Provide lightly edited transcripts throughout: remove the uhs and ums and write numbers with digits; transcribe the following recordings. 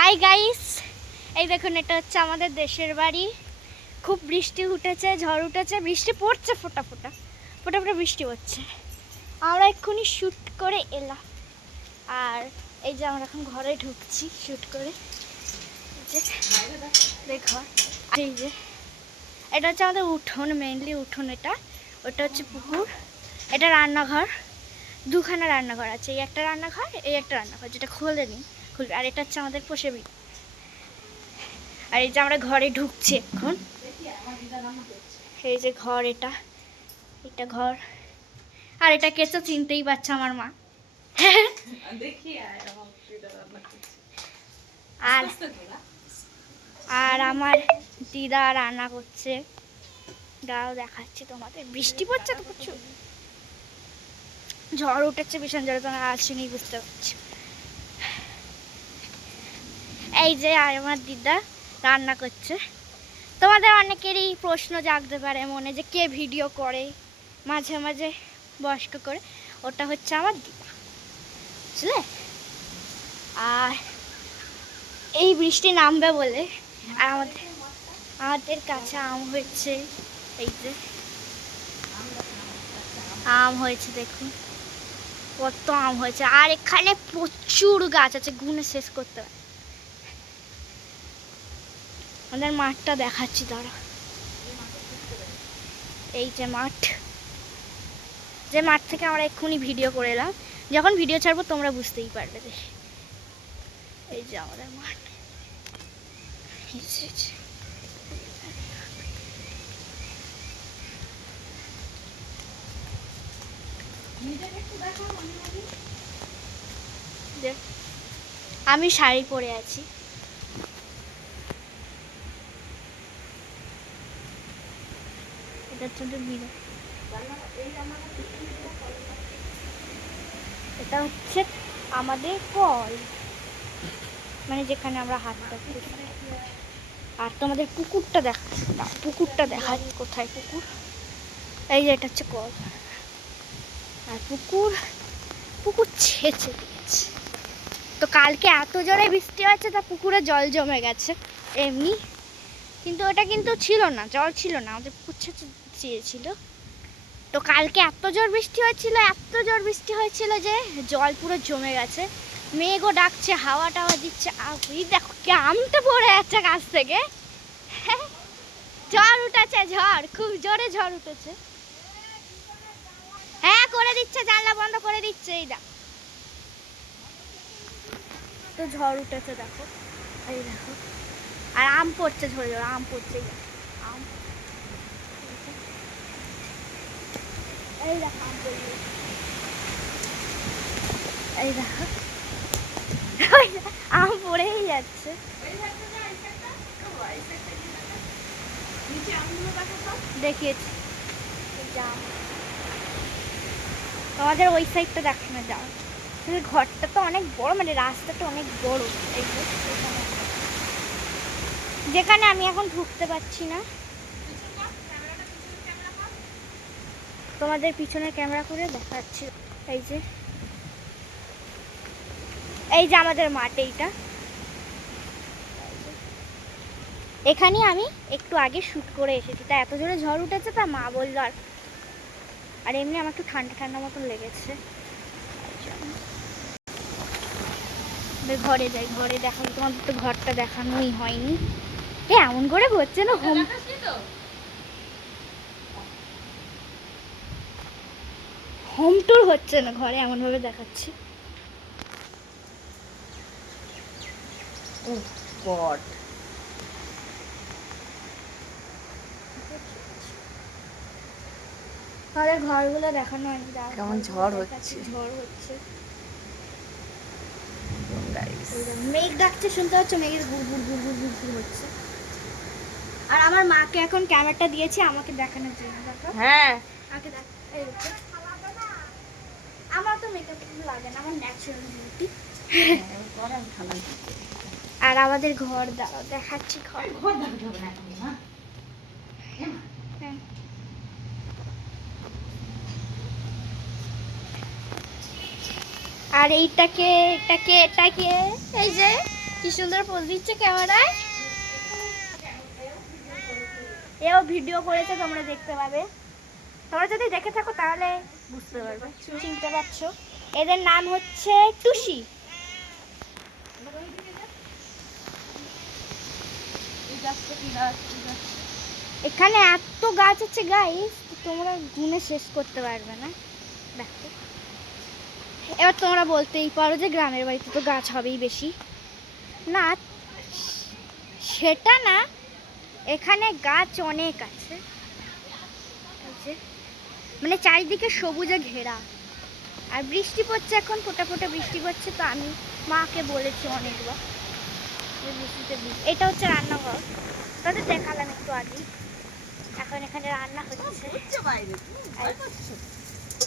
Hi guys, এই দেখুন এটা হচ্ছে আমাদের দেশের বাড়ি। খুব বৃষ্টি উঠেছে, ঝড় উঠেছে, বৃষ্টি পড়ছে, ফোটা ফোটা ফোটা ফোটা বৃষ্টি হচ্ছে। আমরা এক্ষুনি শ্যুট করে এলাম, আর এই যে আমরা এখন ঘরে ঢুকছি শ্যুট করে। দেখো এই যে এটা হচ্ছে আমাদের উঠোন, মেইনলি উঠোন এটা। ওটা হচ্ছে পুকুর, এটা রান্নাঘর, দুখানা রান্নাঘর আছে। এই একটা রান্নাঘর, এই একটা রান্নাঘর যেটা খুলবে। আর এটা হচ্ছে আমাদের পোষে বিড়ি। আর এই যে আমরা ঘরে ঢুকছি এখন। এই যে ঘর, এটা ঘর। আর এটা কে তো চিনতেই পারছে, আমার মা। আর আর আমার দিদা রান্না করছে, দাও দেখাচ্ছি তোমাদের। বৃষ্টি পড়ছে তো প্রচুর, ঝড় উঠেছে ভীষণ জোরে, তোমরা আসেনি বুঝতে পারছি। এই যে আর আমার দিদা রান্না করছে। তোমাদের অনেকেরই প্রশ্ন জাগতে পারে মনে যে কে ভিডিও করে মাঝে মাঝে বয়স্ক করে, ওটা হচ্ছে আমার দিদা, বুঝলে। আর এই বৃষ্টি নামবে বলে আর আমাদের কাছে আম হয়েছে। এই যে আম হয়েছে, দেখুন কত আম হয়েছে। আর এখানে প্রচুর গাছ আছে, গুনে শেষ করতে পারে। আমাদের মাঠটা দেখাচ্ছি দাঁড়া। এই যে মাঠ, যে মাঠ থেকে আমরা এক্ষুনি ভিডিও করে এলাম। যখন ভিডিও ছাড়বো তোমরা বুঝতেই পারবে। এই যে আমাদের মাঠ, আমি শাড়ি পরে আছি। এটা হচ্ছে আমাদের কল, মানে যেখানে আমরা হাত ধুই। আর তোমাদের পুকুরটা দেখা কোথায় পুকুর? এই যে এটা হচ্ছে কল, আর পুকুর ছেঁচে দিয়েছে। তো কালকে এত জোরে বৃষ্টি হয়েছে, তা পুকুরে জল জমে গেছে এমনি, কিন্তু ওটা কিন্তু ছিল না, জল ছিল না, আমাদের পুকুর ছেঁচেছিল। তো কালকে এত জোর বৃষ্টি হয়েছিল যে জল পুরো জমে গেছে। মেঘও ডাকছে, হাওয়া টাওয়া দিচ্ছে। দেখো কে আমটা পড়ে যাচ্ছে গাছ থেকে। ঝড় উঠেছে, খুব জোরে ঝড় উঠেছে। হ্যাঁ করে দিচ্ছে, জানলা বন্ধ করে দিচ্ছে। এই দেখো তো ঝড় উঠেছে, দেখো এই দেখো। আর আম পড়ছে, ঝরে ঝরে আম পড়ছে। আম, এই দেখো আম পড়ছে, এই দেখো আম পড়েই যাচ্ছে। দেখিয়েছি তোমাদের ওই সাইডটা দেখো না, যাও। ঘরটা তো অনেক বড়, মানে রাস্তাটা অনেক বড়। যেখানে আমি এখন ঢুকতে পারছি না, তোমাদের পিছনে ক্যামেরা করে দেখাচ্ছি। এই যে আমাদের মাঠ, এখানে আমি একটু আগে শ্যুট করে এসেছি। তা এত জোরে ঝড় উঠেছে, তা মা বললো। আর এমনি আমার একটু ঠান্ডা ঠান্ডা মতন লেগেছে। ঘরে যাই, ঘরে দেখাবো। তোমাদের তো ঘরটা দেখানোই হয়নি। এমন করে হচ্ছে না, হোম ট্যুর হচ্ছে না, ঘরে এমন ভাবে দেখাচ্ছি। আমাদের ঘরগুলো দেখানো হয়নি, কেমন ঝড় হচ্ছে। মেঘ ডাকছে, শুনতে পাচ্ছ? মেঘের গুড় গুড় গুড় গুড় গুড় গুড় হচ্ছে। আর আমার মাকে এখন ক্যামেরাটা দিয়েছি আমাকে দেখানোর জন্য। হ্যাঁ, আমাকে দেখ, এই দেখো। আমার তো মেকআপ লাগে না, আমার ন্যাচারাল বিউটি। আর আমাদের ঘর দেখাচ্ছি, ঘর আর এটাকে এই যে কি সুন্দর পোজ দিচ্ছে ক্যামেরায়। এও ভিডিও করেছে, তোমরা দেখতে পাবে। তোমরা যদি দেখে থাকো তাহলে বুঝতে পারবে, চিনতে পারছো। এদের নাম হচ্ছে টুসি। এখানে এত গাছ আছে গাইস, তোমরা গুনে শেষ করতে পারবে না। দেখো, এবার তোমরা বলতেই পারো যে গ্রামের বাড়িতে তো গাছ হবেই বেশি। না, সেটা না, এখানে গাছ অনেক আছে, মানে চারিদিকে সবুজে ঘেরা। আর বৃষ্টি পড়ছে, এখন ফোটা ফোটা বৃষ্টি পড়ছে, তো আমি মাকে বলেছি অনেকবার বৃষ্টিতে। এটা হচ্ছে রান্নাঘর, তাদের দেখালাম একটু আগে। এখন এখানে রান্না হচ্ছে,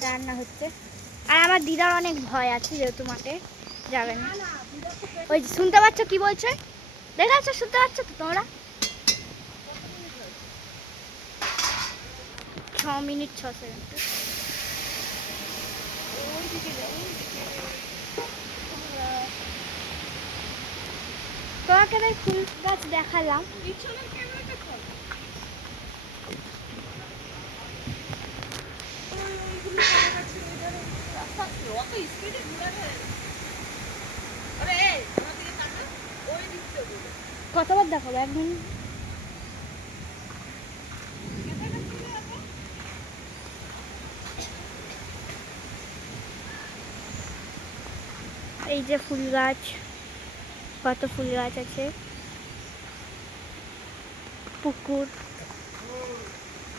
রান্না হচ্ছে। আর আমার দিদার অনেক ভয় আছে, যেহেতু মাঠে যাবে না। ওই শুনতে পাচ্ছ কি বলছে? দেখাচ্ছ, শুনতে পাচ্ছ তো তোমরা? 6 মিনিট 6 সেকেন্ড। তোমাকে তাই ফুল গাছ দেখালাম। কতবার দেখাবো? একদিন এই যে ফুল গাছ, কত ফুল গাছ আছে, পুকুর।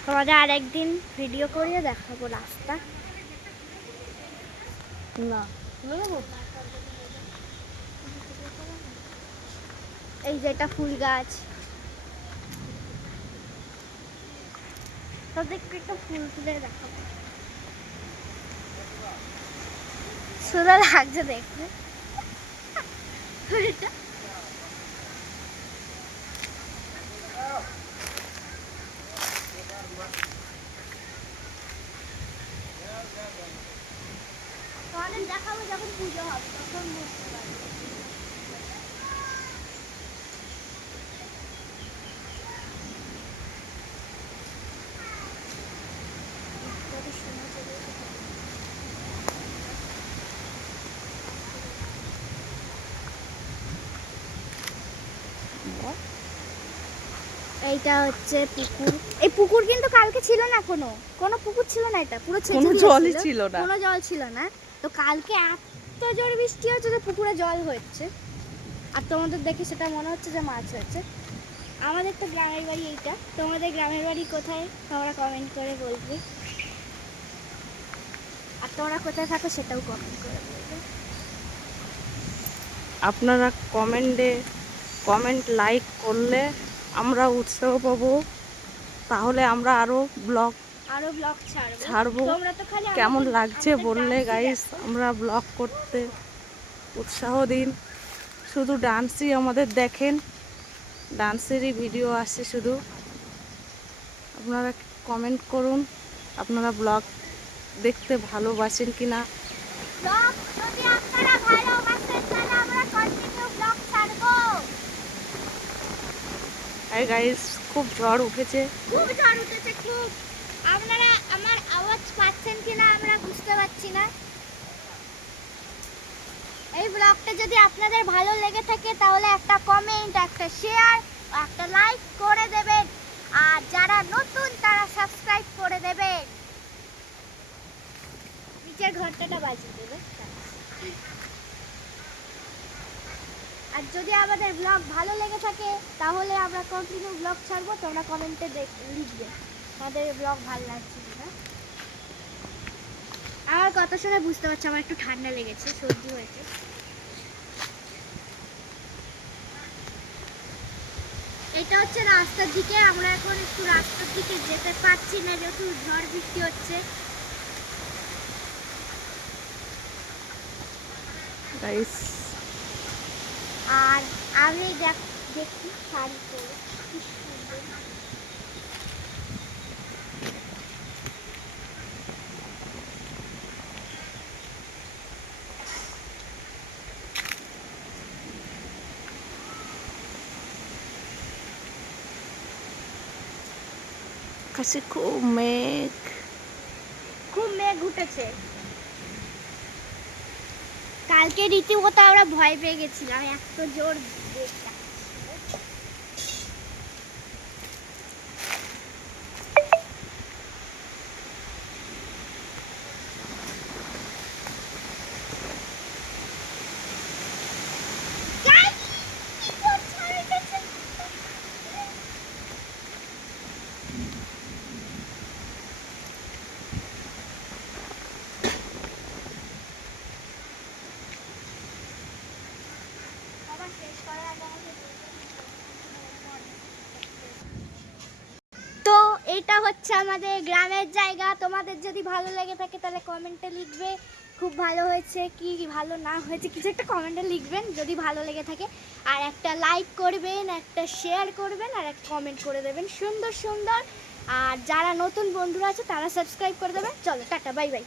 তোমাদের আরেকদিন ভিডিও করিয়ে দেখাবো রাস্তা। না, এই যে এটা ফুল গাছ, তাদেরকে একটা ফুল তুলে দেখাবো। সুন্দর লাগছে দেখতে। ফুলটা তোমাদের দেখাবো যখন পুজো হবে, তখন বুঝতে পারবে। এইটা হচ্ছে পুকুর। এই পুকুর কিন্তু কালকে ছিল না, কোনো পুকুর ছিল না, এটা পুরো ছেঁচে কোনো দিয়েছিল। জলই ছিল না। কোনো জল ছিল না। তো কালকে এত জোরে বৃষ্টি হচ্ছে যে পুকুরে জল হচ্ছে, আর তোমাদের দেখে সেটা মনে হচ্ছে যে মাছ হয়েছে। আমাদের তো গ্রামের বাড়ি এইটা, তোমাদের গ্রামের বাড়ি কোথায় তোমরা কমেন্ট করে বলবে, আর তোমরা কোথায় থাকো সেটাও কমেন্ট করে বলবে। আপনারা কমেন্ট লাইক করলে আমরা উৎসাহ পাবো, তাহলে আমরা আরো ব্লগ ছাড়বো। তোমরা তো খালি কেমন লাগছে আমাদের বললে dance গাইস, দেখো। আমরা ব্লগ করতে উৎসাহ দিন। শুধু ডান্সই আমাদের দেখেন, ডান্সেরই ভিডিও আসে শুধু। আপনারা কমেন্ট করুন, আপনারা ব্লগ দেখতে ভালোবাসেন কিনা। ব্লগ যদি আপনারা ভালোবাসেন তাহলে আমরা কন্টিনিউ ব্লগ ছাড়বো। আর গাইস, খুব ঝড় উঠেছে। খুব ঝড় উঠেছে, খুব। আপনারা আমার আওয়াজ পাচ্ছেন কিনা আমরা বুঝতে পারছি না। এই ব্লগটা যদি আপনাদের ভালো লেগে থাকে তাহলে একটা কমেন্ট, একটা শেয়ার, একটা লাইক করে দেবেন। আর যারা নতুন তারা সাবস্ক্রাইব করে দেবেন। নিচের ঘন্টাটা বাজিয়ে দেবে। আর যদি আমাদের ব্লগ ভালো লেগে থাকে তাহলে আমরা কন্টিনিউ ব্লগ ছাড়বো। তোমরা কমেন্টে লিখবে আমাদের ব্লগ ভালো লাগছে কিনা। আমার কথা শুনে বুঝতে পারছি আমার একটু ঠান্ডা লেগেছে, সর্দি হয়েছে। এটা হচ্ছে রাস্তার দিকে, আমরা এখন একটু রাস্তার দিকে যেতে পারছি না যেহেতু ঝড় বৃষ্টি হচ্ছে। গাইস, আর আমি দেখি শাড়ি পরে কি সুন্দর। আকাশে খুব মেঘ। খুব মেঘ উঠেছে। কালকে রীতিমতো আমরা ভয় পেয়ে গেছিলাম, এত জোর মেঘটা। তো এটা হচ্ছে আমাদের গ্রামের জায়গা। তোমাদের যদি ভালো লেগে থাকে তাহলে কমেন্টে লিখবে খুব ভালো হয়েছে কি ভালো না হয়েছে, কিছু একটা কমেন্টে লিখবেন যদি ভালো লেগে থাকে। আর একটা লাইক করবেন, একটা শেয়ার করবেন, আর একটা কমেন্ট করে দেবেন সুন্দর সুন্দর। আর যারা নতুন বন্ধুরা আছে তারা সাবস্ক্রাইব করে দেবেন। চলো টাটা, বাই বাই।